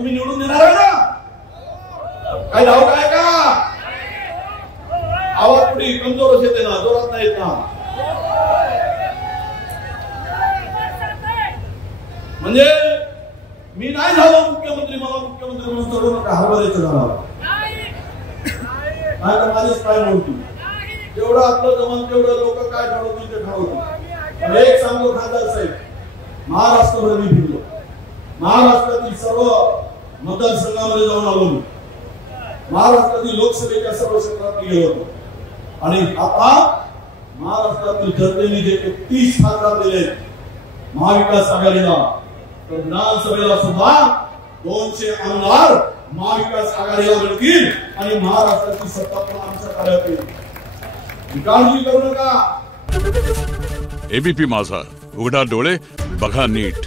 तुम्ही निवडून देणार आहे ना? काय धाव काय का आवाज कुठे कमजोर येते ना, जोरात नाही येत ना. म्हणजे मी नाही झालो मुख्यमंत्री, मला मुख्यमंत्री म्हणून सोडू नका, हरभऱ्याचं झाला नाही तर माझेच काय नव्हती. जेवढं आपलं जमान तेवढं लोक काय ठरवतील ते ठरवतील. एक सांगतो खासदार साहेब, महाराष्ट्रभर मी फिरलो, महाराष्ट्रातील सर्व मतदारसंघामध्ये जाऊन आलो मी, महाराष्ट्रातील लोकसभेच्या सर्व क्षेत्रात गेलो होतो. आणि आता महाराष्ट्रातील जनतेने जे 31 खासदार दिले महाविकास आघाडीला, तर विधानसभेला सुद्धा 200 आमदार महाविकास आघाडीला मिळतील आणि महाराष्ट्राची सत्ता पण आमच्या ताब्यात येईल. काळजी करू नका. एबीपी माझा, उघडा डोळे बघा नीट.